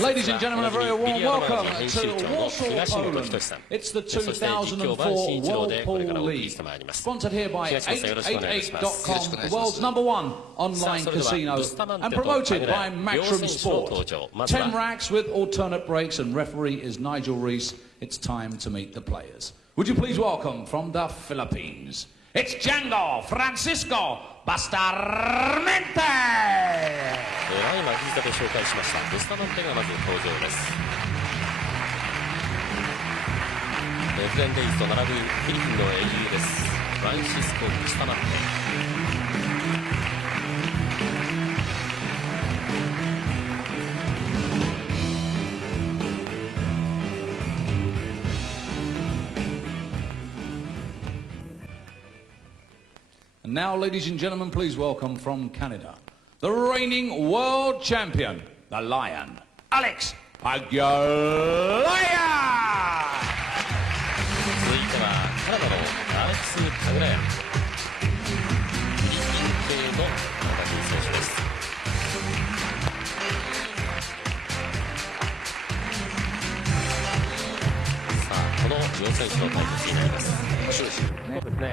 Ladies and gentlemen, a very warm welcome to Warsaw, Poland. It's the 2004 World Pool League, sponsored here by 888.com, the world's #1 online casino, and promoted by Matchroom Sport. 10 racks with alternate breaks, and referee is Nigel Reese. It's time to meet the players. Would you please welcome from the Philippines, it's Django Francisco Bustamante! 今藤田で紹介しましたブスタマンテがまず登場です。エフレン・レイズと並ぶフィリピンの英雄です。フランシスコ・ブスタマンテ。And now, ladies and gentlemen, please welcome from Canada, the reigning world champion, the Lion, Alex Pagulayan! 続いてはカナダのアレックス・パグラヤン。フィリピン系のカナダ人選手です。さあ、この両選手の対決になります。面白いですよね。そうですね。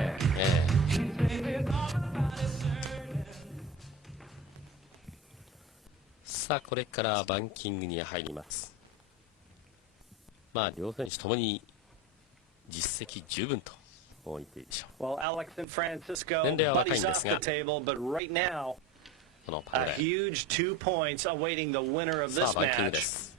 さあこれからバンキングに入ります。まあ両選手ともに実績十分と言っていいでしょう。年齢は若いんですが、このパグラヤン。さあバンキングです。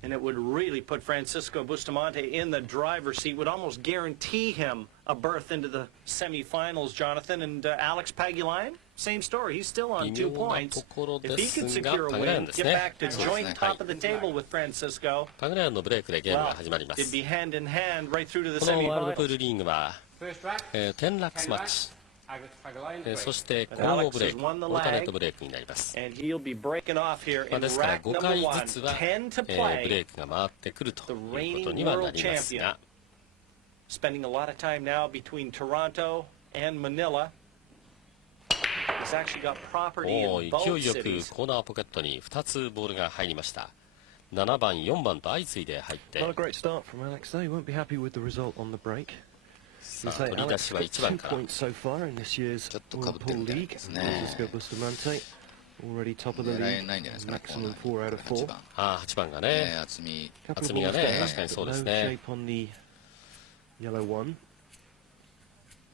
And it would really put Francisco Bustamante in the driver's seat, would almost guarantee him a berth into the semifinals, Jonathan. And Alex Pagulayan, same story. He's still on 2 points. If he can secure a win, get back to joint top of the table with Francisco, パグラヤンのブレイクでゲームが始まります。 it'd be hand in hand right through to the このワールドプー semifinals. ルリーグは、10ラックスマッチ、そして混合ブレイク、オルタネットブレイクになります。And he'll be breaking off here in ですから rack 5 number 回 1, ずつは、 10 to ブ play. レイクが回ってくると The いうこ reigning とにはな world りますが、 spending a lot of time now between Toronto and Manila. He's actually got property お in ー both 勢いよく cities. コーナーポケットに2つボールが入りました。7番、4番と相次いで入って、 Not a great start from Alex though. He won't be happy with the result on the break. さあ取り出しは1番から。 2 points so far in this year's World Pool League. Francisco Bustamante already top of the league. Maximum 4 out of 4. 8番がね、厚みがね、確かにそうですね。No shape on the yellow one.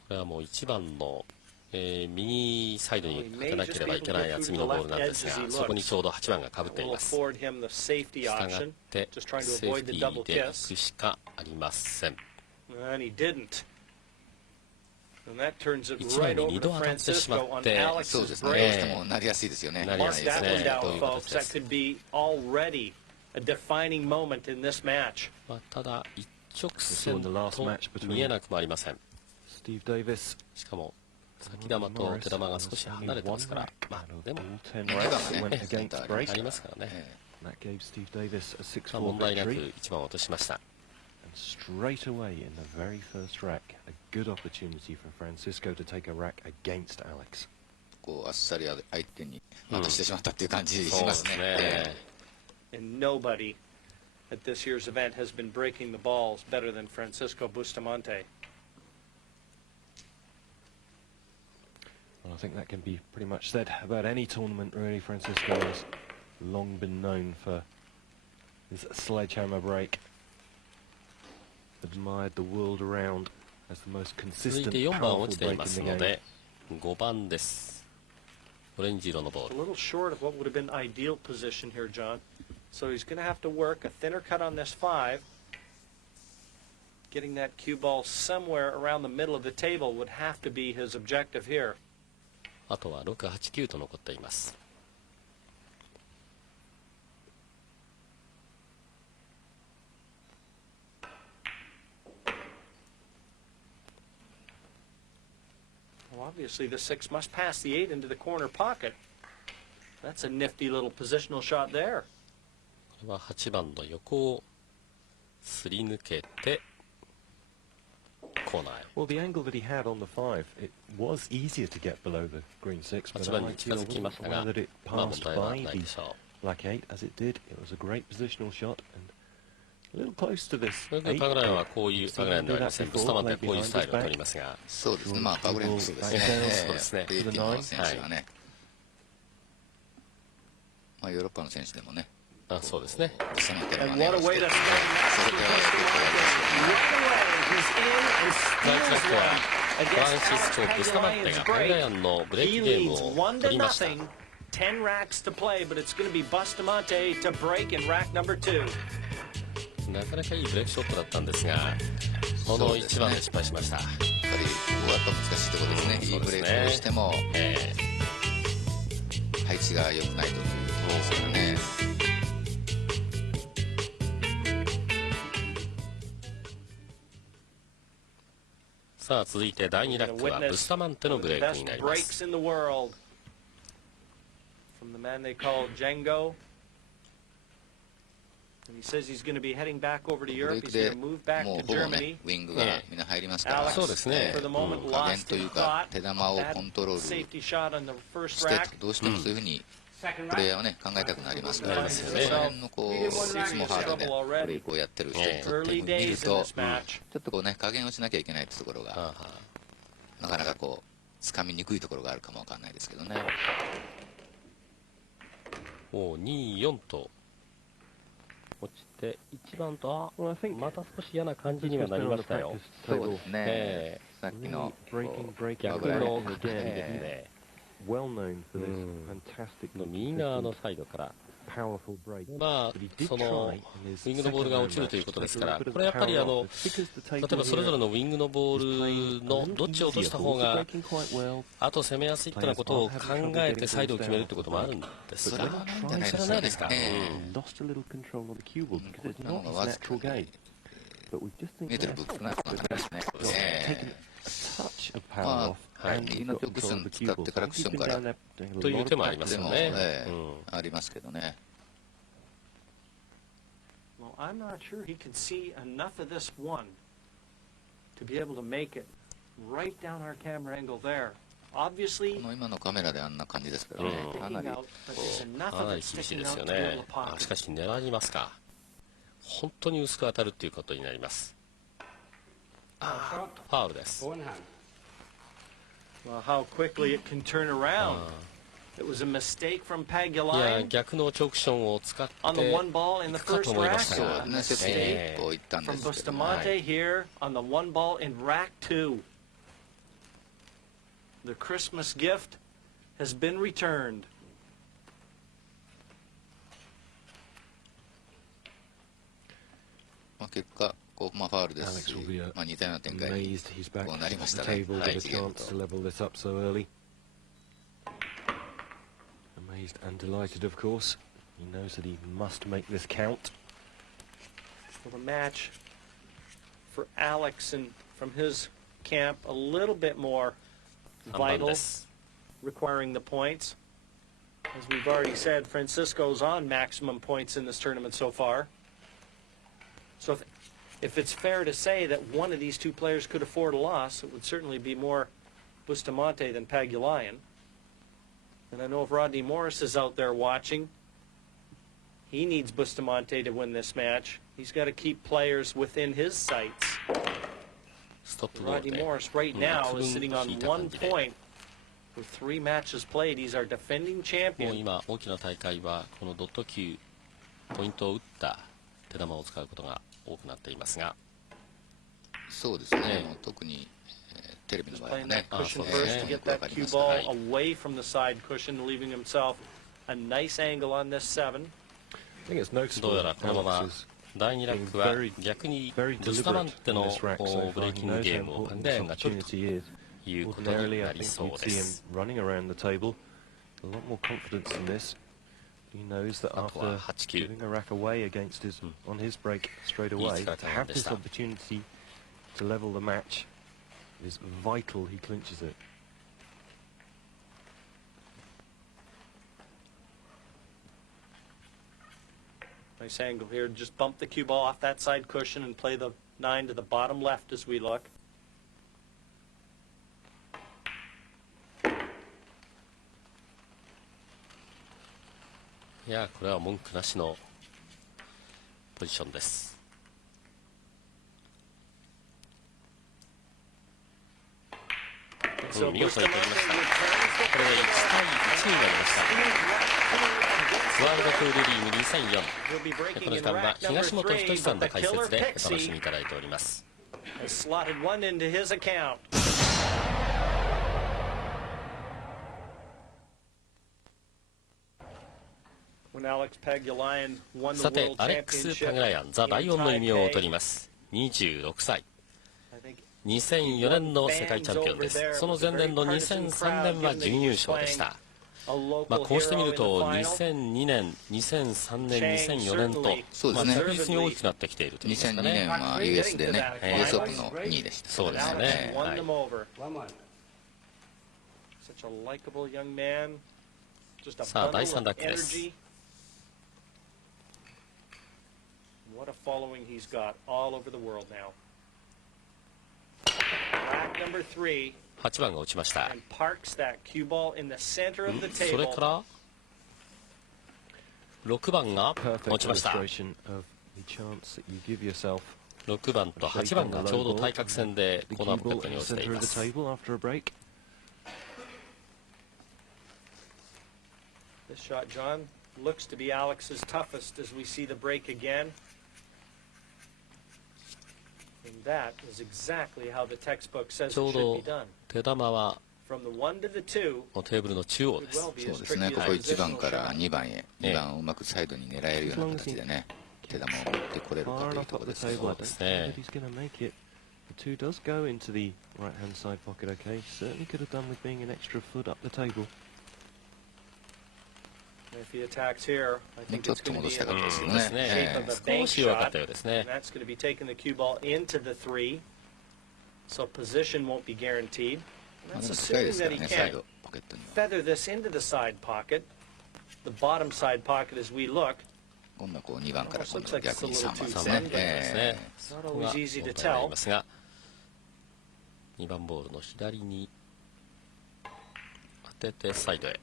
これはもう1番の、右サイドに当てなければいけない厚みのボールなんですが、そこにちょうど8番がかぶっています。したがってセーフティーで行くしかありません。And he didn't. And that turns it 1番 right に over 2 to 度当たってしま Francisco っ on て、 Alex's どう break. してもなりやすいですよね。なりやすいです Mark ね。 that こう one いう down, 形で folks. That す。 could be already a defining moment in this match. まあ、ただ一直線と見えなくもありません。 Steve Davis. しかも先玉と手玉が少し離れてますから、まあでも 10 racks went against あ break. りますからね。 That gave Steve Davis a まあ 6-4問題なく victory. 1番を落としました。 And straight away in the very first rack, a good opportunity for Francisco to take a rack against Alex. こうあっさり相手に渡してしまったっていう感じしそうですますね。ね。 And nobody at this year's event has been breaking the balls better than Francisco Bustamante. Well, I think that can be pretty much said about any tournament, really. Francisco has long been known for his sledgehammer break. Admired the world around as the most 続い consistent, て4番落 powerful ちてい break ます in the の game. で、5番です。オレンジ色のボー A ル。 little short of what would have been ideal position here, John. So he's going to have to work a thinner cut on this 5. Getting that cue ball somewhere around the middle of the table would have to be his objective here. あとは6、8、9と残っています。 Well, obviously the 6 must pass the 8 into the corner pocket. That's a nifty little positional shot there. これは8番の横をすり抜けてコーナーへ。 Well, the angle that he had on the 5, it was easier to get below the green 6, but 8 I 番に like 近づきましたが、 that it まあ問 passed 題は by ない the でしょ black 8 as it did. It was a great positional shot and a little close to this それで 8. パグラヤンはこういうパグラヤンではありません。ブスタマンテはこういうスタイルを取りますが、そうですね、まあパグレンもそうですね。そうですね。フィリピンの選手はね、まあヨーロッパの選手でもね、あ、そうですね。その手の And 真似 what を a し way て、 to そ start れで Right away, he's in and 第1 steals セットは one フラン against シスコ・ Alex ブスタマンテ Pagulayan's がパグラ break. ヤンのブレー He キゲーム leads を 1 to 取りました。 nothing. 10 racks to play, but it's going to be Bustamante to break in rack number 2. なかなかいいブレークショットだったんですが、この1番で失敗しました。やっぱりここはやっぱ難しいところですね。いいブレイクをしても、配置が良くないというところですからね。さあ続いて第2ラックはブスタマンテのブレークになります。 Breaks in the world. From the man they call Django. And he says he's going to be heading back over to ブレ Europe. イク He's で going to move back もう to ほぼね Germany. ウィングがみんな入りますから、 Alex, そうですね。 for the moment, 加減 lost とい his うか thought. 手玉をコントロー That ル safety shot on the first して rack. どうしてもそういうふうにプレイヤーはね考えたくなりますから、なりますよね。その辺のこういつもハードでブレイクをやってる人にとって Early 見 days る in と this match. ちょっとこうね加減をしなきゃいけないってところがなかなかこう掴みにくいところがあるかもわかんないですけどね。もう2、4と落ちて1番とまた少し嫌な感じにはなりましたよ。そうですね。さっきの逆の形ですね。 well known for this fantastic 右側のサイドから、まあそのウィングのボールが落ちるということですから、これやっぱり例えばそれぞれのウィングのボールのどっちを落とした方があと攻めやすいというようなことを考えてサイドを決めるということもあるんですが、それはないですか。見えてる部分がなくなりますね。まあ右のクッション使ってからクッションからという手もありますよね。ありますけどね。 Well, I'm not sure he can see enough of this one to be able to make it right down our camera angle there. Obviously, この今のカメラであんな感じですからね。かなり out, but there's enough か of な it り厳しい sticking です out よ to be ね able to。しかし狙いますか。本当に薄く当たるということになります。ファウルです。 Well, how quickly it can turn around. It was a mistake from いや Pagulayan 逆の直クションを使って on the one ball in い the くかと first 思いま rack. したそうが、ね、セットにこういったんで From すけど、 Bustamante here on the one ball in rack 2. The Christmas gift has been returned. まあ結果こうまあファウルですし、まあ似たような展開にこうなりましたね。第一ゲームと。 Amazed and delighted, of course. He knows that he must make this count. So the match for Alex and from his camp a little bit more 3番 vital, です。 requiring the points. As we've already said, Francisco's on maximum points in this tournament so far. So if it's fair to say that one of these two players could afford a loss, it would certainly be more Bustamante than Pagulayan. And I know if Rodney Morris is out there watching, he needs Bustamante to win this match. He's got to keep players within his sights. ストップボール Rodney で Morris right now is sitting on 1 point with 3 matches played. He's our defending もう champion. 今大きな大会はこのドット級ポイントを打った手玉を使うことが多くなっていますが、そうですね。特にテレビの場合は Playing ね、 that cushion そうです first ね。 to get that cue ball away from the side cushion, leaving himself a nice angle on this 7. I think it's どう noticeable やら that このまま Alex is 第2ラックは逆に very ブスタマン deliberate テ in の this rack so ブレ far. ーキ He ング knows ゲ how ームを important 考 this えがちょっと opportunity is. いうことに Ordinarily, な I り think そう you'd で see him す。 running around the table. A lot more confidence in this. He knows that あとは after 8球 giving a rack away against his on his break straight いい away, 使い to 方 have でし this た。 opportunity to level the match is vital. He clinches it. Nice angle here. Just bump the cue ball off that side cushion and play the 9 to the bottom left as we look. いやこれは文句なしのポジションです。見事に取りました。これで1対1になりました。ワールドプールリーグ2004、この時間は東本仁さんの解説でお楽しみいただいております。さてアレックス・パグラヤン、ザ・ライオンの異名を取ります。26歳、2004年の世界チャンピオンです。その前年の2003年は準優勝でした。こうしてみると2002年、2003年、2004年と着実に大きくなってきているといいますかね。2002年は US でね、US オープンの2位でした。そうですね。さあ第3ラックです。What a following he's got all over the world now. Rack number 3. 8番が落ちました。And parks that cue ball in the center of the それ table. から6番が落ちました。6番と8番がちょうど対角線でコーナーポケットに落ちています。This shot, John, looks to be Alex's toughest as we see the break again. And that is exactly how the textbook says it ちょう should ど be done. 手玉は From the 1 to the 2, テーブルの中央で could す。 well be そう as ですね、 tricky こ as こ a 1番 positional から shot. 2番へ、2番をうまくサイドに狙えるような形でね、手玉を持ってこれるかというところですけど。そうですね。The two does go into the right-hand side pocket, okay? Certainly could have done with being an extra foot up the table. If he attacks here, I ね、 think ちょっ it's と going to 戻 be したかったですけど で ね。すね。 shape of a bank 少し弱かっ shot, たようです and ね。 that's going to be taking the cue ball into the 3, so position won't be guaranteed. まあ And で that's も近いで assuming すか that ら he ね、サイ can't ドポケットには。 feather this into the side pocket, the bottom side pocket as we look. 今度はこう2番から今 Almost 度 looks like 逆に it's a 3 little 番 too ですね。 thin. not ここが always easy to 問題になり tell. ますが、2番ボールの左に当ててサイドへ。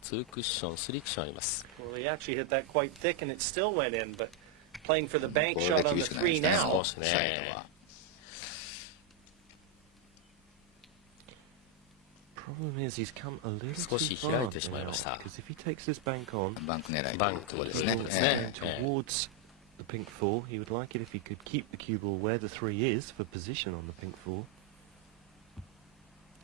2クッション、3クッションあります。 Well, he actually hit that quite thick, and it still went in. But playing for the bank これ shot で on 厳 the しくなり 3 ましたね、 now. 少しねサイドは。Problem is he's come a little 少 too し far 開いてしまいました。 because if he takes this bank on バンク狙いとバンクいうところですね。ですね。towards the pink four, he would like it if he could keep the cue ball where the 3 is for position on the pink four.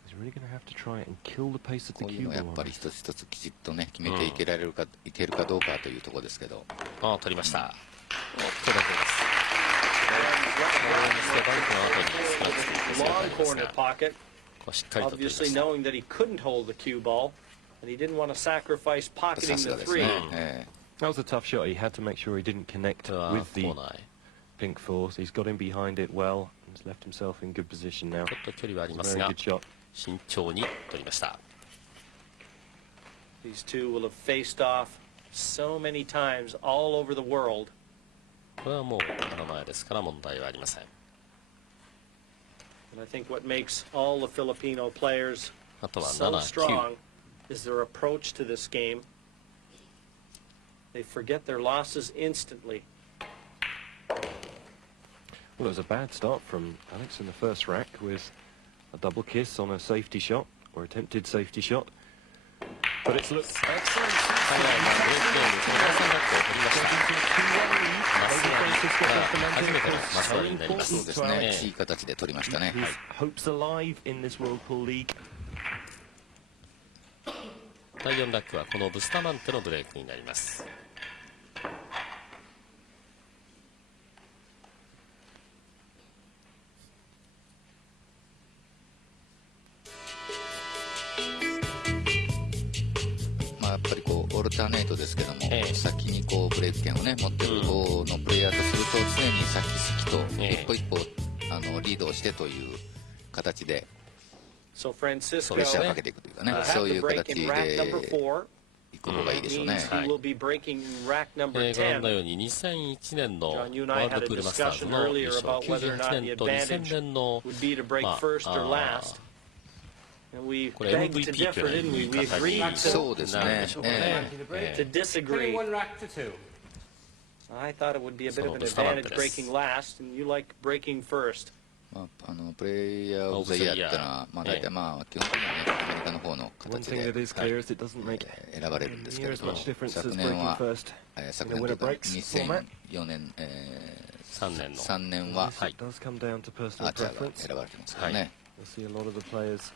He's really going to have to try and kill the pace of the こういう cue のはやっ ball. ぱり一つ一つきちっとね、決めていけられるか、いけるかどうかというところですけど。ああ、取りました。おっと、だけです。バンクの後にスクラッチという Long 姿 corner ですが、pocket, ここはしっかりと取りま obviously した。 knowing that he couldn't hold the cue ball, and he didn't want to sacrifice さ pocketing すが the です 3. ね。That was a tough shot. He had to make sure he didn't connect これは with コ the ーナーへ。 pink four. So he's got in behind it well and has left himself in good position now. ちょっと距離はありま It's す a very が、 good shot. 慎重に取りました。 These two will have faced off so many times all over the world. これはもう目の前ですから問題はありません。 And I think what makes all the Filipino players あとは so 7、9。 strong is their approach to this game. They forget their losses instantly. Well, it was a bad start from Alex in the first rack with a double kiss on a safety shot, or attempted safety shot. But it's looked excellent. パグラヤンがブレイクゲームその第3ラックを取りました。マスワリ、初めてのマスワリになります。そうですね、いい形で取りましたね。 His hopes alive in this World Pool League. 第4ラックはこのブスタマンテのブレイクになります。まあやっぱりこうオルタネートですけども、ええ先にこうブレイク権をね持ってる方のプレイヤーとすると常に先々とええ一歩一歩リードをしてという形で So プ Francisco レッシャーをかけていくというかね、 will そう have い the う break 形 in rack で number 4. いく方がいいでしょうね。 Means he will be breaking rack number ご覧の 10. ように2001年の John, you and ワ I ール had ド a プールマスターズ discussion の earlier 優勝 about whether or not 98 the 年と2000 advantage 年の would be to break first or last. And we これ begged to MVP と differ, いう didn't we? 言い We 方 agreed にそうですねなるでしょうかね。 to disagree. One rack to two. I thought it would be a bit of an そのBustamante です。 advantage breaking last, and you like breaking first. まあ、プレイヤー・オブ・ザ・イヤーっていうのは、まあ、大体、まあ、基本的にはね、アメリカの方の One 形 thing で that is clear is it doesn't make 選ばれるんですけ near れ as ども、 much difference 昨 as 年 breaking は、 first. 昨年というか、2004年、 3年の3年は、 Yes, it does come down to ア personal ーチャーが preference. 選ばれてますからね。 You'll see a lot of the players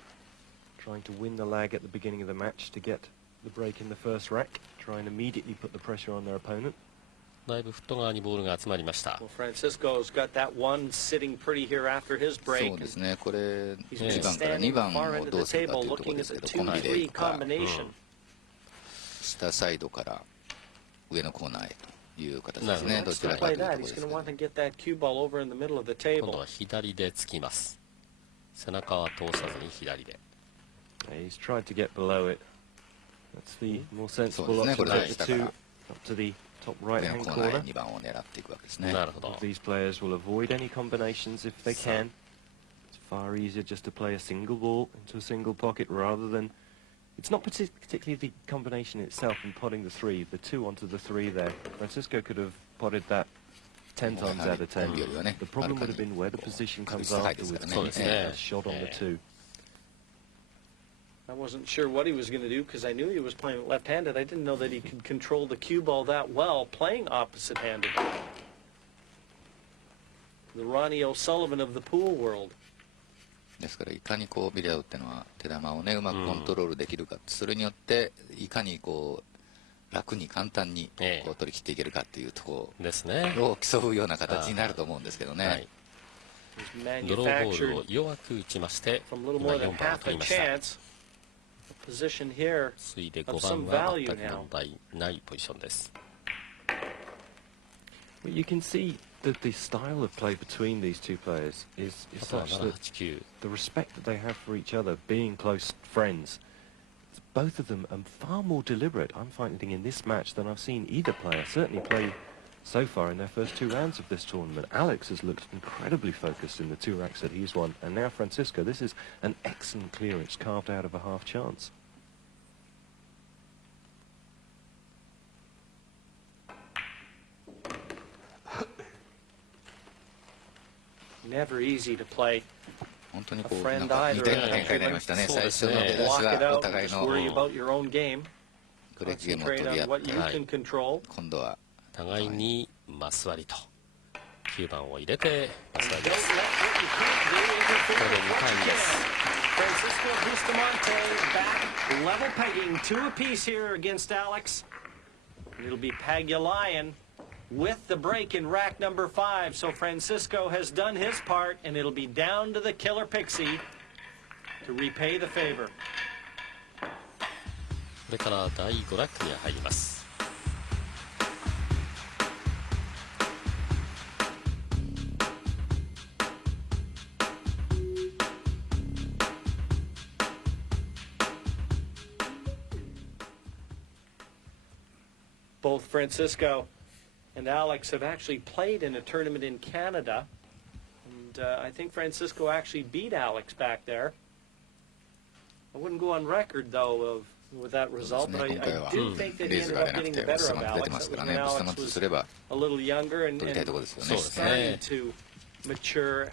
trying to win the lag at the beginning of the match to get the break in the first rack, try and immediately put the pressure on their opponent. だいぶフット側にボールが集まりました。 Well, Francisco's got that one sitting pretty here after his そ break. うですね、これ、 He's been 1番から standing 2番 far を into どう the するか table というところ looking で at す the けど、コンビでい 2-3くか、 combination. 下サイドから上のコーナーへという形ですね、 He ど likes ちら to かとい play うとこ that. ろで He's すけ going to ど、 want to get that cue ball over in the middle of the 今度 table. は左でつきます。背中は通さずに左で。 He's tried to get below it. That's the more sensible そうですね、こ option. れは Take 下 the か two ら up to the top 上 right の hand コーナーへ corner. 2番を狙っていくわけですね。なるほど。 These players will avoid any combinations if they can. It's far easier just to play a single ball into a single pocket rather than... It's not particularly the combination itself and potting the three, the two onto the three there. Francisco could have potted that 10 times out of 10. The problem would have been where the position comes afterwards. Keeping a shot on the two. I wasn't sure what he was going to do because I knew he was playing left-handed. I didn't know that he could control the cue ball that well playing opposite-handed. The Ronnie O'Sullivan of the pool world. ですからいかにこうビリヤードっていうのは手玉をねうまくコントロールできるか、それによっていかにこう楽に簡単にこう取り切っていけるかっていうところですね。を競うような形になると思うんですけどね。ドローボールを弱く打ちまして、 from 今 little more 4 than 番を half 取 a りました。 chance. A position here ついで of 5 some 番は value 全く now. 問題ないポジションです。 But you can see that the style of play between these two players is あとは such 7、that 8、9。 the respect that they have for each other, being close friends, both of them are far more deliberate, I'm finding, in this match than I've seen either player certainly play so far in their first two rounds of this tournament. Alex has looked incredibly focused in the two racks that he's won, and now Francisco, this is an excellent clearance carved out of a half chance. Never easy to play. 本当にこうなんか似たような展開になりましたね。最初の出だし Block it はお out. 互い Just の worry about your own game. ブレーキゲームを取 Concentrate り合 on っ what て、 you can control. 今度は互いにマス割りと9番を入れてマス割り Don't です。 let what you can't do interfere これで with 2 what 対 you 2で can. す。 Francisco Bustamante back level pegging, two apiece here against Alex. It'll be Pagulayan with the break in rack number 5. So Francisco has done his part, and it'll be down to the killer pixie to repay the favor. これから第5ラックに入ります。Both Francisco and Alex have actually played in a tournament in Canada. And I think Francisco actually beat Alex back there. I wouldn't go on record, though, with that result, but I do think that he ended up getting the better of Alex. That was when Alex was a little younger and starting to mature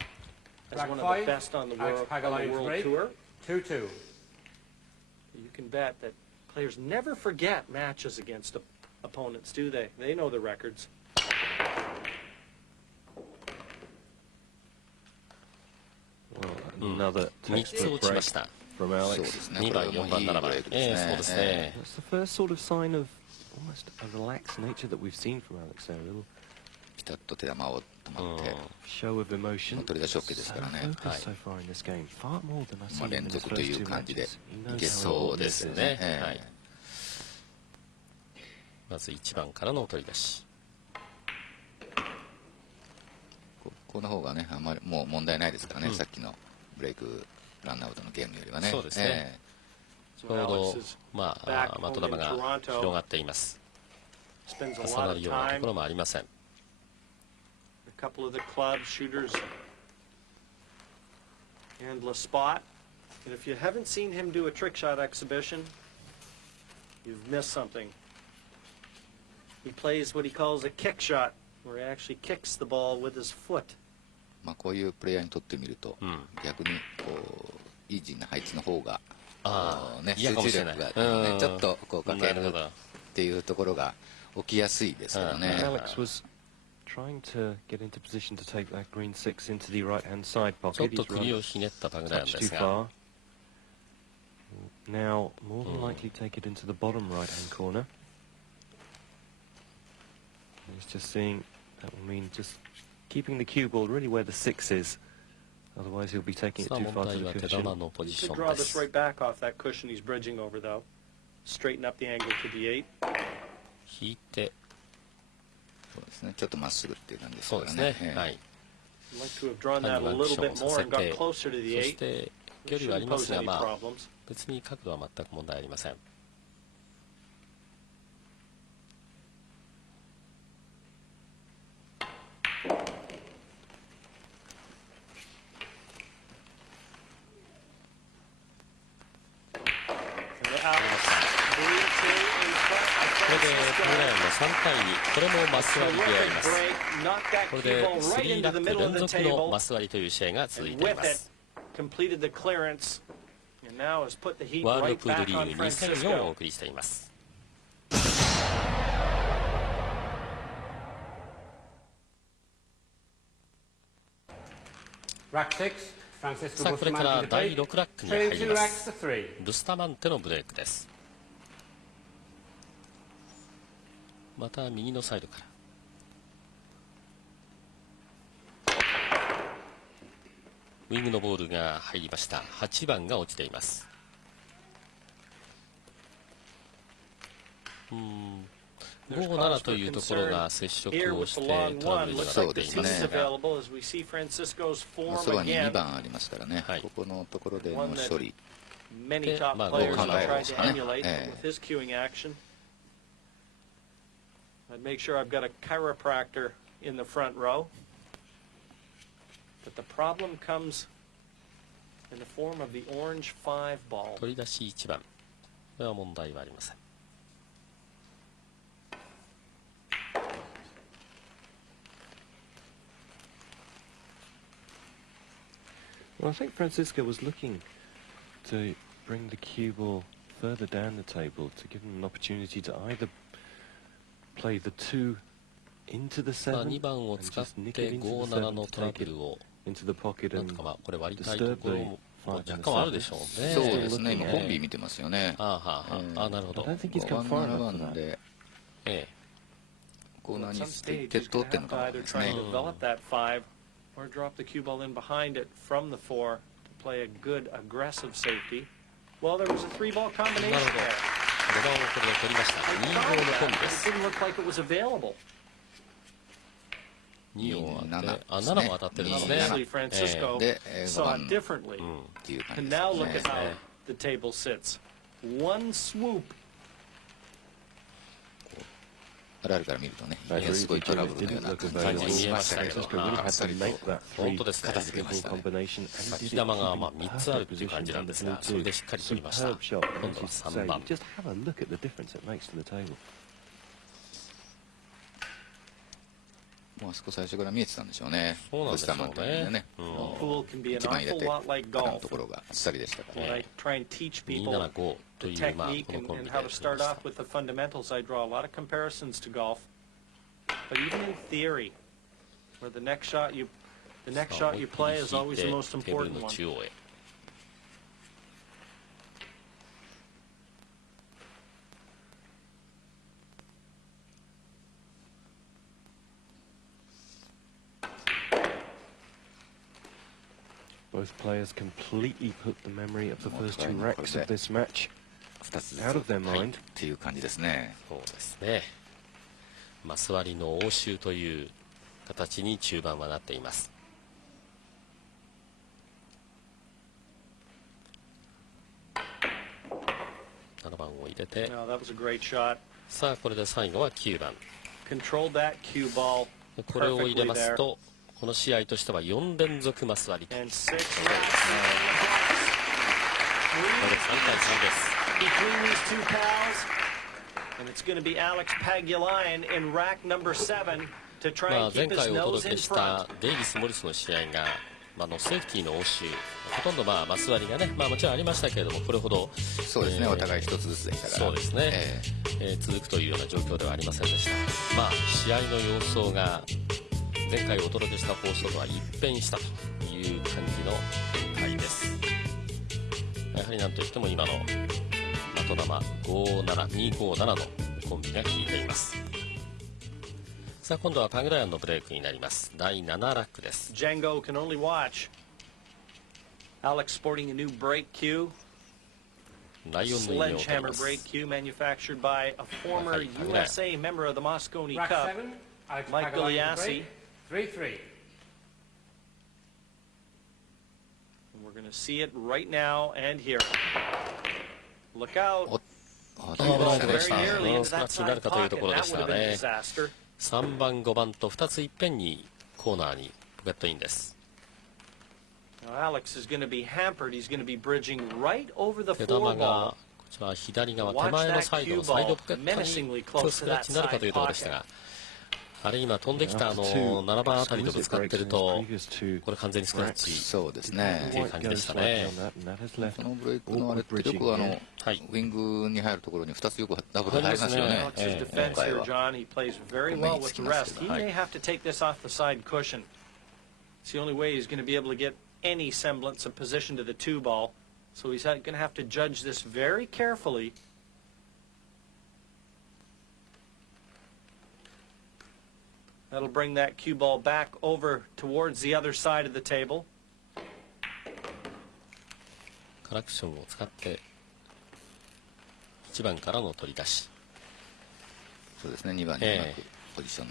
as one of the best on the world tour. 2-2. You can bet that players never forget matches against opponents, do they? They know the records. Well, another 3つ落ちました。 from そう Alex. ですね。 2番、これも4番、いいブ7番。レイクですね。そうですね。 That's the first sort of sign of almost a relaxed nature that we've seen from Alex there. A little ピタッと手玉を止まって、 show of emotion. 取り出し OK ですからね。 So focused so far in this game, far more than I've まあ seen 連 in his 続とい first う two 感じで matches. He いけ knows そ how うですね。そうですねはい。まず1番からの取り出し。この方がね、あんまりもう問題ないですからね、さっきのブレイクランアウトのゲームよりはね。そうですね。ちょうど、的球が広がっています。重なるようなところもありません。 A couple of the club shooters. Endless spot. And if you haven't seen him do a trick shot exhibition, you've missed something. He plays what he calls a kick shot, where he actually kicks the ball with his foot. まあこういうプレイヤーにとってみると、逆にこうイージーな配置の方がね、集中力が、ね、ちょっとこうかけるっていうところが起きやすいですからね。Alex was trying to get into position to take that green 6 into the right-hand side pocket. ちょっと首をひねったパグラヤンですが。Now, more than likely take it into the bottom right-hand corner. He's just seeing that will mean just keeping the cue ball really where the 6 is. Otherwise, he'll be taking it too far to the cushion. He should draw this right back off that cushion he's bridging over, though. Straighten up the angle to the 8. 引いて、そうですね。ちょっとまっすぐっていう感じですそうですね。はい。I'd like to have drawn that a little bit more and got closer to the 8. そして距離はありますが、まあ別に角度は全く問題ありません。これでパグラヤンの3対2、これもマス割りであります。これで3ラック連続のマス割りという試合が続いています。ワールドプールリーグ2004をお送りしています。さあこれから第6ラックに入ります。ブスタマンテのブレイクです。また右のサイドからウィングのボールが入りました。8番が落ちています。5-7というところが接触をしてトラブルになっていますが、そばに2番ありますからね、はい、ここのところでの処理で、まあ、考えますかね。I'd make sure I've got a chiropractor in the front row. But the problem comes in the form of the orange 5 ball. 取り出し1番。これは問題はありません。Well, I think Francisco was looking to bring the cue ball further down the table to give him an opportunity to either play the 2 into the 7 2番を使って5-7のトラブルをなんとかまあこれ割りたいところも若干はあるでしょうね。そうですね。今コンビ見てますよね。あなるほど。5-7番でコーナーに鉄塔ってのかもですね。Or drop the cue ball in behind it from the 4 to play a good aggressive safety. Well, there was a 3-ball combination there. 5番をこれで取りました。2-5のコンビです。 It didn't look like it was available. 2を当て、7も当たってるんですね。Francisco saw it differently. And now look at how the table sits. One swoop. あるから見るとね、すごいトラブルのような感じに見えましたけど、本当ですね。引き玉がまあ3つあるっていう感じなんですが、それでしっかり取りました。今度は3番。もうあそこ最初から見えてたんでしょうね。そうなんですよね。一番入れてからのところがあっさりでしたからね。275というまあこのコンビでやりました。But even in theory, where the next shot you play is always the most important one. Both players completely put the memory of the first 2 racks of this match out of their mind. っていう感じですね。そうですね。マス割りの応酬という形に中盤はなっています。7番を入れて、さあこれで最後は9番。これを入れますと、この試合としては4連続マス割りと。3対3です。 between these two pals, and it's going to be Alex Pagulayan in rack number 7 to try and 前 keep his 回お nose 届 in けし front. たデイビス・モリスの試合が、セーフティーの応酬、ほとんどマス割りがね、もちろんありましたけれども、これほどそうですね、お互い一つずつでしたから。そうですね、続くというような状況ではありませんでした。試合の様相が前回お届けした放送とは一変したという感じの展開です。やはりなんといっても今の的球257のコンビが効いています。さあ今度はパグラヤンのブレイクになります。第7ラックです。 Django can only watch. Alex sporting a new break cue. ライオンの意味を取りま Sledgehammer す。 break cue manufactured by a former USA member of the Moscone Rack Cup, 7, Alex Mike Pagulayan to Billiards. break. 3-3. And we're going to see it right now and here. Look out. あ、危ないところで Very した。 nearly ス into クラッ that チになる side かというと pocket. ころで That し would た have been a ね。 disaster. 3番5番と2ついっぺんにコーナーにポケットインです。 Now Alex is going to be hampered. He's going to be bridging right over the 手 four 玉 ball. がこちら左側手前のサイドのサイドポケットにスクラッチになるかというところでしたが、あれ今飛んできた7番あたりとぶつかってるとこれ完全にスクラッチそうですね。っていう感じでしたね。このブレイクのあれってよくウィングに入るところに2つよくダブル入りますよね。 Alex's defense here, John. He plays very well with the rest. He may have to take this off the side cushion. It's the only way he's going to be able to get any semblance of position to the two ball. So he's going to have to judge this very carefully. That'll bring that cue ball back over towards the other side of the table. カラクションを使って1番からの取り出し。そうですね、2番にうまくポジション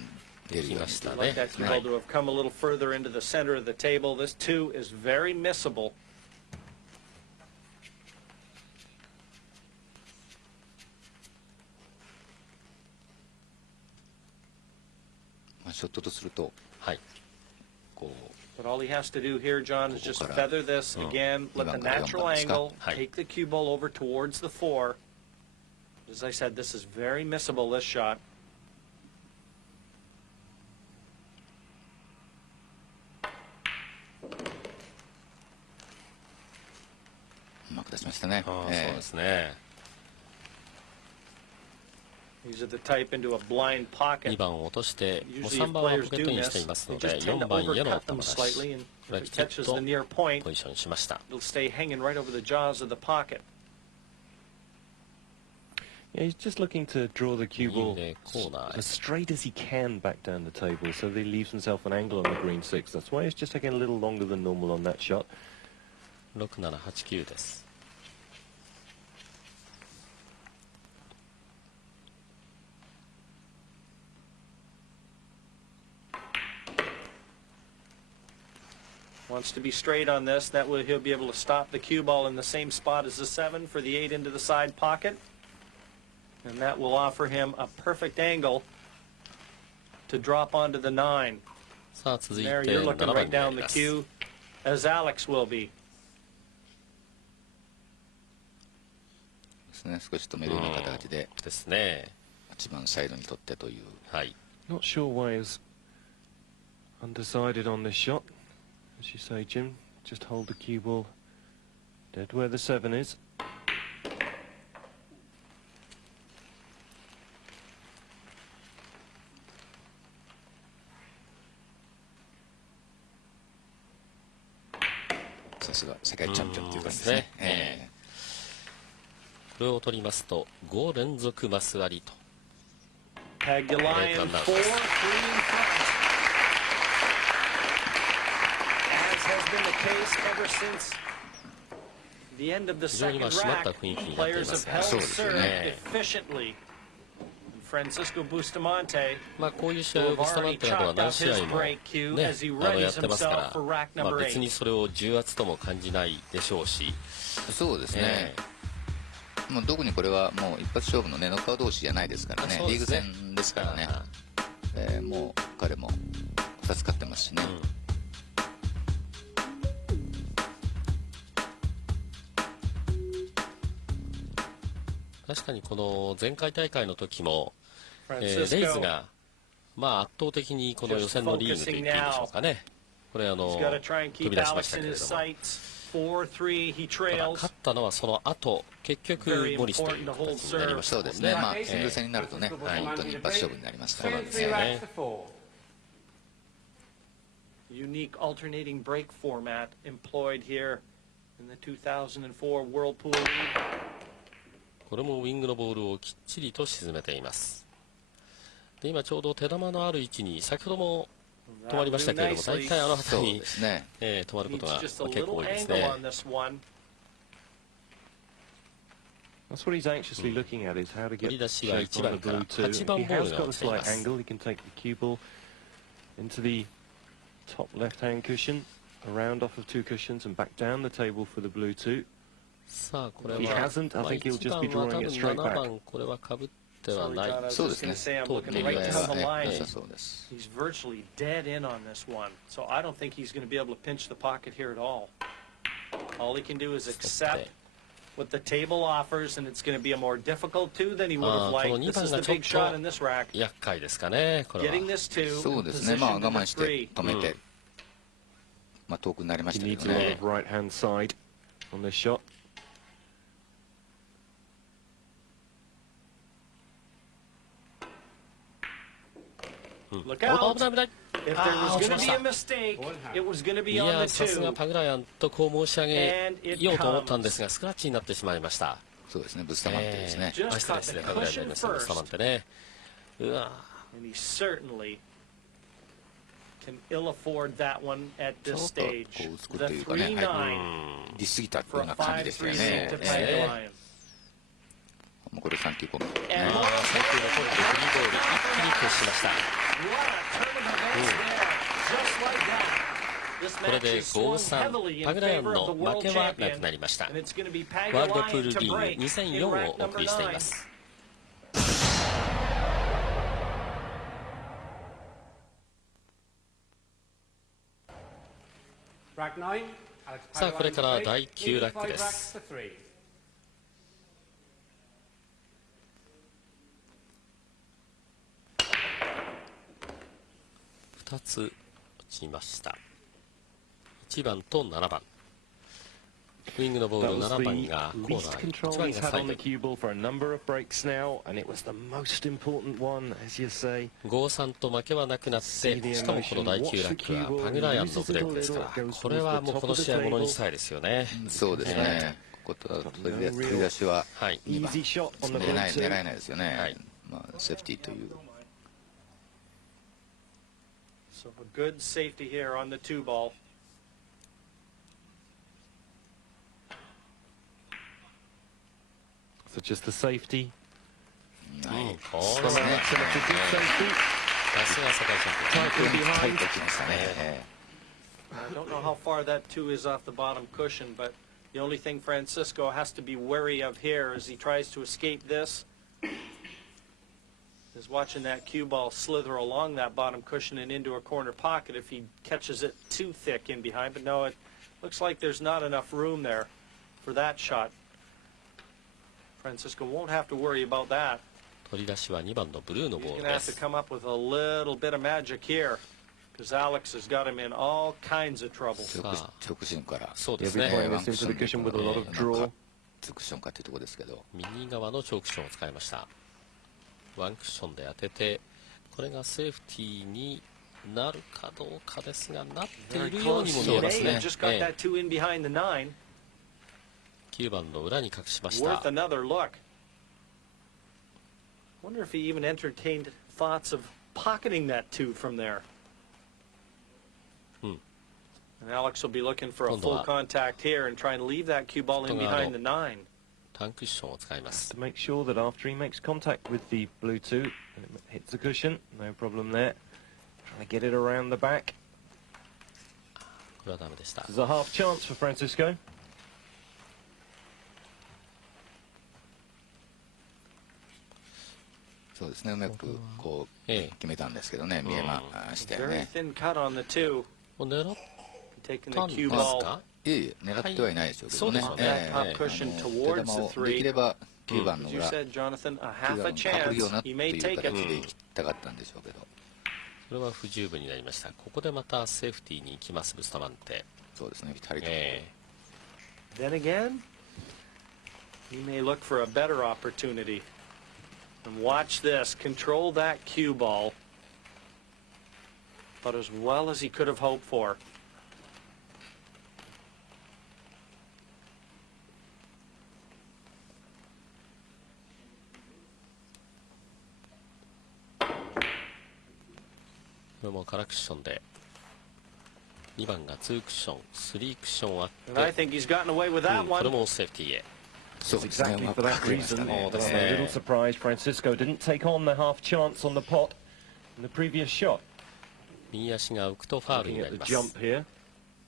出るようにして I'd like that cue ball to have come a little further into the center of the table. This two is very missable. ショットとすると、こう But all he has to do here, John, is just feather this again, let the natural angle, take the cue ball over towards the four. As I said, this is very missable, this shot. うまく出しましたね。そうですね。 These are the type into a blind pocket. 2番を落としてもう Usually 3 if 番は players ポケッ do トインして this, います they ので just tend to 4番への overcut 球 them 出し slightly, and これは if き it ちっ catches と the near point, ポジションしました。 it'll stay hanging right over the jaws of the pocket. Yeah, he's just looking to draw the cue ball 右でコーナーへ as straight as he can back down the table, so that he leaves himself an angle on the green six. That's why he's just taking a little longer than normal on that shot. 6、7、8、9です。 Wants to be straight on this. That way he'll be able to stop the cue ball in the same spot as the 7 for the 8 into the side pocket. And that will offer him a perfect angle to drop onto the 9. さあ続いて There 7 you're looking 番 right にな down り the ます。 cue, as Alex will be. ですね、少し止めるような形でですね。 8番サイドにとってという。はい。 Not sure why he's undecided on this shot. As you say, Jim, just hold the cue ball dead where the 7 is. さすが世界チャンピオンという感じですね。これを取りますと5連続マス割りと。 Pagulayan 4, 3 in front. As has been the case ever since the end of the second rack, players have held serve efficiently. Francisco Bustamante こういう試合をブスタマンテなどは何試合も、ね、やってますから、別にそれを重圧とも感じないでしょうし。そうですね。もう特にこれはもう一発勝負のねノックアウト同士じゃないですからね、リーグ戦ですからね、もう彼も2つ勝ってますしね。確かにこの前回大会の時も、レイズが、まあ、圧倒的にこの予選のリーグと言っていいんでしょうかね。これ飛び出しましたけれども。ただ勝ったのはその後、結局モリスという形になりましたもんね。そうですね。まあシングル戦になるとね、本当に一発勝負になりますからね。Unique alternating break format employed here in the 2004 Whirlpool League. これもウィングのボールをきっちりと沈めています。で今ちょうど手玉のある位置に先ほども止まりましたけれども、大体あの辺りに、止まることが結構多いですね。That's what he's anxiously looking at is how to get 取り出しは shape 1 番 on the から blue 8 two. 番 He ボー has ルが got 落 a ちていま slight す。 angle. He can take the cue ball into the top left-hand cushion, around off of 2 cushions and back down the table for the blue two. さあこれは He hasn't. I think he'll just be 1番は drawing 多 it 分 straight 7 back. 番これはかぶってはない。そうですね。I'm looking 通っている right ようで down す the ね。 line. 良さそうです。 He's virtually dead in on this one, so I don't think he's going to be able to pinch the pocket here at all. All he can do is accept what the table offers, and it's going to be a more difficult two than he would have liked. This is the big shot in this rack. 厄介ですかね、これは。 Getting this two そう in ですね。まあ position 我 to 慢 the して three. 止めて、まあ遠くになりまし He たけ needs ど a lot ね。 of right-hand side on this shot. Look out! 危ない危ない。 If there was going to be a mistake, it was going to い be on や the さすが two. パグラヤンとこう申し上げようと思ったんですがスクラッチになってしまいました。そうですね。ブスタマンテですね。あ、失礼ですね。パグラヤンになりましたブスタマンテね。うわ。 And he certainly can ill afford that one at ちょ this っと stage. こう薄く The というかね、 3-9 出過ぎたよ for う a な感じでしたよ 5-3 lead ね to。Pagulayan. もうこれ3球ポンプ。3球残ってフリーボール一気に消しました。 What a tournament ace there, just like that. This これ match で is swung 5-3 heavily in パグラヤン favor の of the 負 world けはなく champion, なりました。 and it's going to be ワールドプー Pagulayan ル to リーグ break in 2004 rack をお送 number りしてい 9. ます。 さあこれから第9ラックです。2つ落ちました。1番と7番。ウィングのボール That was 7 the 番がコーナ least ー、 control 1番 he's が had サイ on ド the cue ball for a number of breaks now, and it was the most important one, as you say. 5-3と負けはなくなって、しかもこの第9ラックはパグラヤンのブレイクですから、これはもうこの試合ものにしたいですよね。そうですね。ここと取り出しはEasy shot on the 狙 blue え two. ないですよね。はいまあセーフティーという。 So a good safety here on the two ball. So just the safety. はい。これはそうですね。 Selected good safety. さすが世界チャンピオン。 Tightly 入 behind. ってきましたね。 I don't know how far that two is off the bottom cushion, but the only thing Francisco has to be wary of here as he tries to escape this is watching that cue ball slither along that bottom cushion and into a corner pocket if he catches it too thick in behind. But no, it looks like there's not enough room there for that shot. Francisco won't have to worry about that. 取り出しは2番のブルーの He's ボー going ル to で have to す。 come up with a little bit of magic here because Alex has got him in all kinds of trouble. 直進から。そうです He'll be ね。 playing this into the cushion with a lot of draw. クッションかっていうところですけど。右側のチョークションを使いました。ワンクッションで当てて、これがセーフティーになるかどうかですが、なっているようにも見えます Hey, ね。 just got that two in behind the 9. 9番の裏に隠しまし Worth た。 another look. Wonder if he even entertained thoughts of pocketing that two from there. Hmm. And Alex will be looking for a 今度 full は contact here and try and leave that cue ball in behind the 9. タンクッションを使います。 To make sure that after he makes contact with the blue two, and it hits the cushion, no problem there. Trying to get it around the back. これはダメでした。 This is a half chance for Francisco. そうですね。うまくこう決めたんですけどね。見えましたよ Very ね。 thin cut on the 2. もう狙っ Taking た the んで cue す ball. か？いえいえ狙ってはいないでしょうけどね。そうですよね。手玉をできれば9番の裏、9番をかぶるようなという形でいきたかったんでしょうけど、それは不十分になりました。ここでまたセーフティーに行きます、ブスタマンテ。そうですね、2人と。Then again, he may look for a better opportunity. And watch this, control that cue ball, but as well as he could have hoped for. これもカラクションで2番が2クッション3クッションあって、And I think he's gotten away with that これ one. もセーフティーへ。そうですね、 Exactly for that reason. A little surprised Francisco didn't take on the half chance on the pot in the previous shot. 右足が浮くとファウルに Looking な at り the ます。 jump here,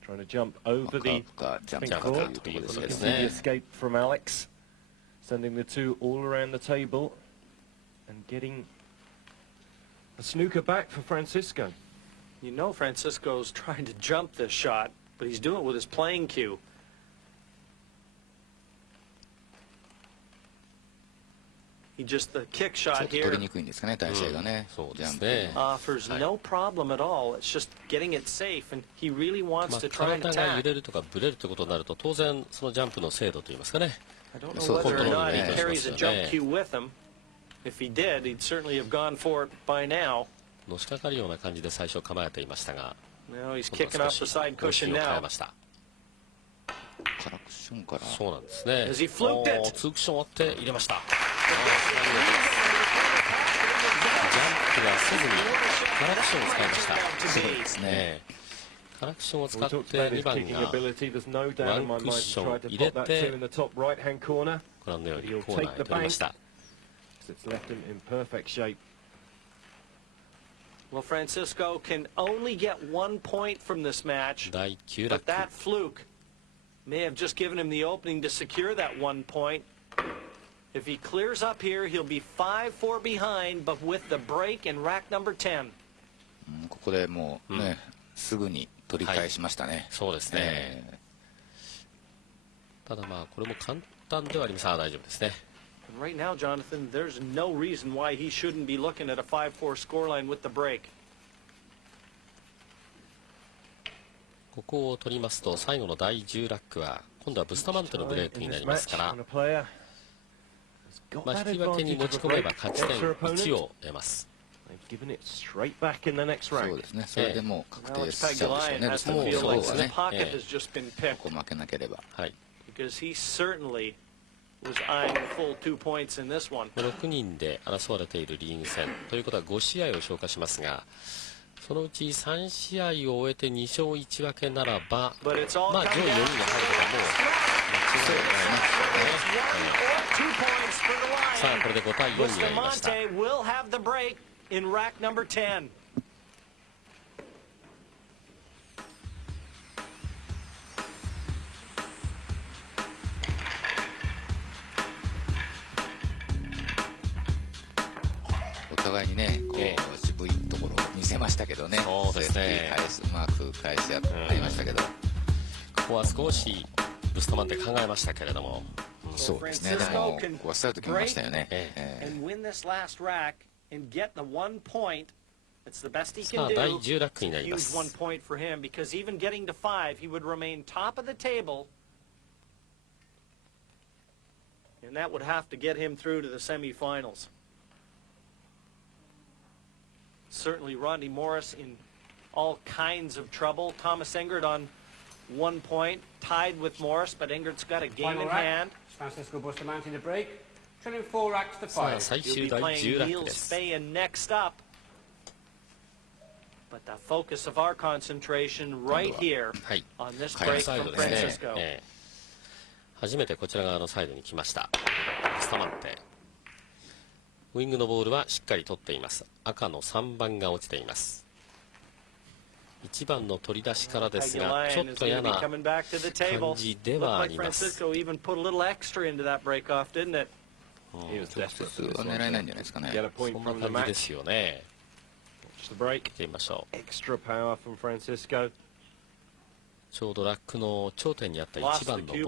trying to jump カ over ー the プかジャンプ pink か court. というところ You です can see the ね。 escape from Alex, sending the two all around the table and getting a snooker back for Francisco. You know Francisco's trying to jump this shot, but he's doing it with his playing cue. He just, the kick ちょっ shot と取 here りにくいんですかね、体勢がね。そうジャンプですね。 offers no problem at all. It's just getting it safe, and he really ま wants あ to try and 体が揺 attack. れるとかブレるということになると、当然そのジャンプの精度といいますかね。 I don't know So whether or control not he it, carries a yeah. jump cue with him. If he did, he'd certainly have gone for it by now. のしかかるような感じで最初構えていましたが、 Now he's 今度 kicking は off 少 the し side 方 cushion 針を変え now. ました。カラクションから。そうなんですね。 As he fluked it. 2クッションあって入れました。ジャンプがせずにカラクションを使いました。そうですね。カラクションを使 We って talked about 2 his 番 kicking が ability. There's no doubt in my mind he tried to pop that two in the top right-hand corner. ご覧のようにコーナーへ取りました。 It's left him in perfect shape. Well, Francisco can only get 1 point from this match, 第9ラッ but ク。 that fluke may have just given him the opening to secure that 1 point. If he clears up here, he'll be 5-4 behind, but with the break in rack number 10. ここでもうね、すぐに取り返しましたね。そうですね。ただまあこれも簡単ではありません。大丈夫ですね。 And right now, Jonathan, there's no reason why he shouldn't be looking at a 5-4 scoreline with the break. ここを取りますと最後の第10ラックは今度はブスタマンテのブレイクに In な this ります match, から、 when a player has got まあ that 引き分けに advantage 持ち of 込 a めば break 勝ち点 against their 1 opponent, を得ます。 they've given it straight back in the next そう round. ですね。それでもう確 Alex 定しちゃうでしょう Pagulayan ね。ブ has スタ to マンテ feel の like 方は his ね。 pocket has just been ここ picked 負けなければ。はい。 because he certainly was eyeing the full 2 points in this one. 6人で争われているリーグ戦ということは5試合を消化しますが、そのうち3試合を終えて2勝1分けならば、 But it's all まあ上 come 位4人が down 入ることはもう 2 points for the さあ Lion. これで5対4になりました。 Bustamante will have the break in rack number 10. お互いにね、こう渋いところを見せましたけどね。そうですねうまく返し合いましたけど。ここは少しブスタマンテ考えましたけれども、そうですね。でもここはスタート決めましたよね。And win this last rack and get the 1 point. It's the best he さ can あ第 do. 10ラックになりま Huge す。 1 point for him because even getting to 5, he would remain top of the table. And that would have to get him through to the semifinals. Certainly Rodney Morris in all kinds of trouble. Thomas Engert on 1 point, tied with Morris, but Engert's got a game Final in rack. hand. Francisco Bustamante in the break. Trailing 4 racks to さあ 5. 最 He'll 終 be 第 playing 10ラック Neil です Spayan next up. But the focus of our concentration right here はい on this 下の break サイ from ドですね、 Francisco. 初めてこちら側のサイドに来ました。スタマンテウィングのボールはしっかり取っています。赤の3番が落ちています。1番の取り出しからですが、ちょっ Pagulayan is と going 嫌 to be な coming back to the 感 table. じで Looked はあ like ります。 Francisco even put a little extra into that break off, didn't it? He was 直 desperate 接 for this は one 狙えないん to じゃないですかね。 get a そ point んな from the 感じで match. すよね。 Watch the break. 見てみましょう。 Extra power from Francisco. ちょうどラックの頂点にあった1番のボール、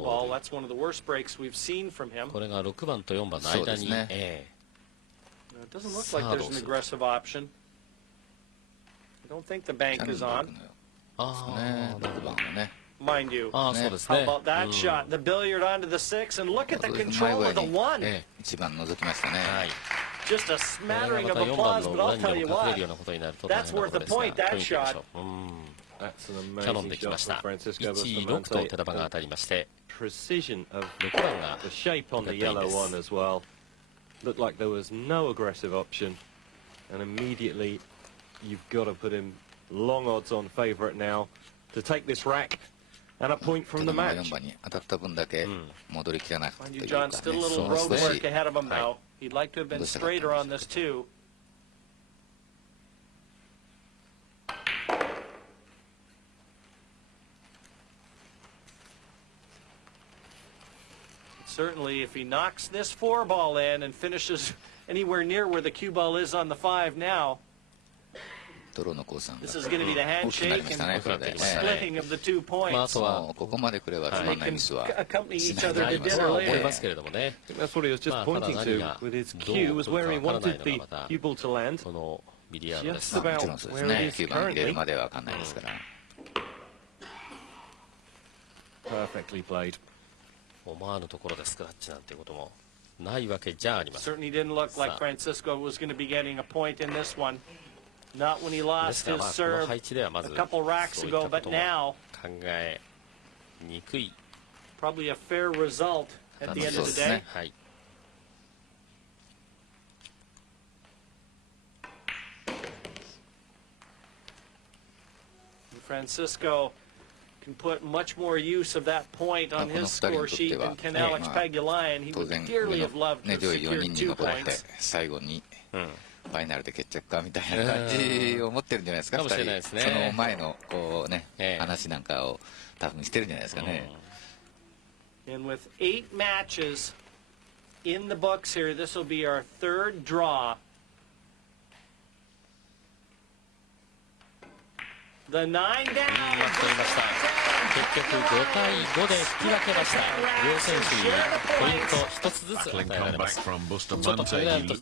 これが6番と4番の間に、サードをする。6番のね。Mind you. そうですね。 How about that shot? The billiard onto the 6, and look at the control of the 1. 1番覗きましたね。Just a smattering of applause, but I'll tell you what, that's worth a point, that shot. キャノンできました。1-6と手玉が当たりまして、precision of 6番が the shape on the yellow one as well. Looked like there was no aggressive option, and immediately you've got to put him long odds on favourite now to take this rack and a point from the match. 4番に当たった分だけ戻りきらなかったというか John, still a ね。 little そう road 少 work し ahead of him now. He'd like to have been straighter on this too. Certainly, if he knocks this 4 ball in and finishes anywhere near where the cue ball is on the 5 now, ドローの降参が this is going to be the 大きくなり handshake ました and ね、これで。 splitting of the 2 points. もうここまで来ればつまんないミスは accompany し each ないと other 思 to います dinner 思い later. ますけれどもね。 That's what he was just pointing to with his cue, was where he wanted the cue ball to land. このビリヤードです。 Just もち about ろんそうです where ね。 it is 9番入れる currently. までは分かんないですから。Perfectly played. 思わぬところでスクラッチなんていうこともないわけじゃありません。 Certainly didn't look like Francisco was going to be getting a point in this one. Not when he lost ですから his この serve 配置ではま a ず couple racks そういった ago, こ but とも now 考えにくい probably a fair result at the end そう of で the す day. ね。はい。 Francisco can put much more use of that point on この his 2人 score にとって sheet は than can Alex まあ Pagulayan. He 当 would 然 dearly 上 have の loved to ね have 上位4 secured 人に 2残って points. 最後にファイナルで決着かみたいな感じを持ってるんじゃないですか、かもしれない2ですね。人その前のこうねええ話なんかを多分してるんじゃないですかね。 And with 8 matches in the books here, this will be our 3rd draw. The 9 down. 取りました。結局5対5で引き分けました。両選手にポイント1つずつ与えられます。ちょっと考えると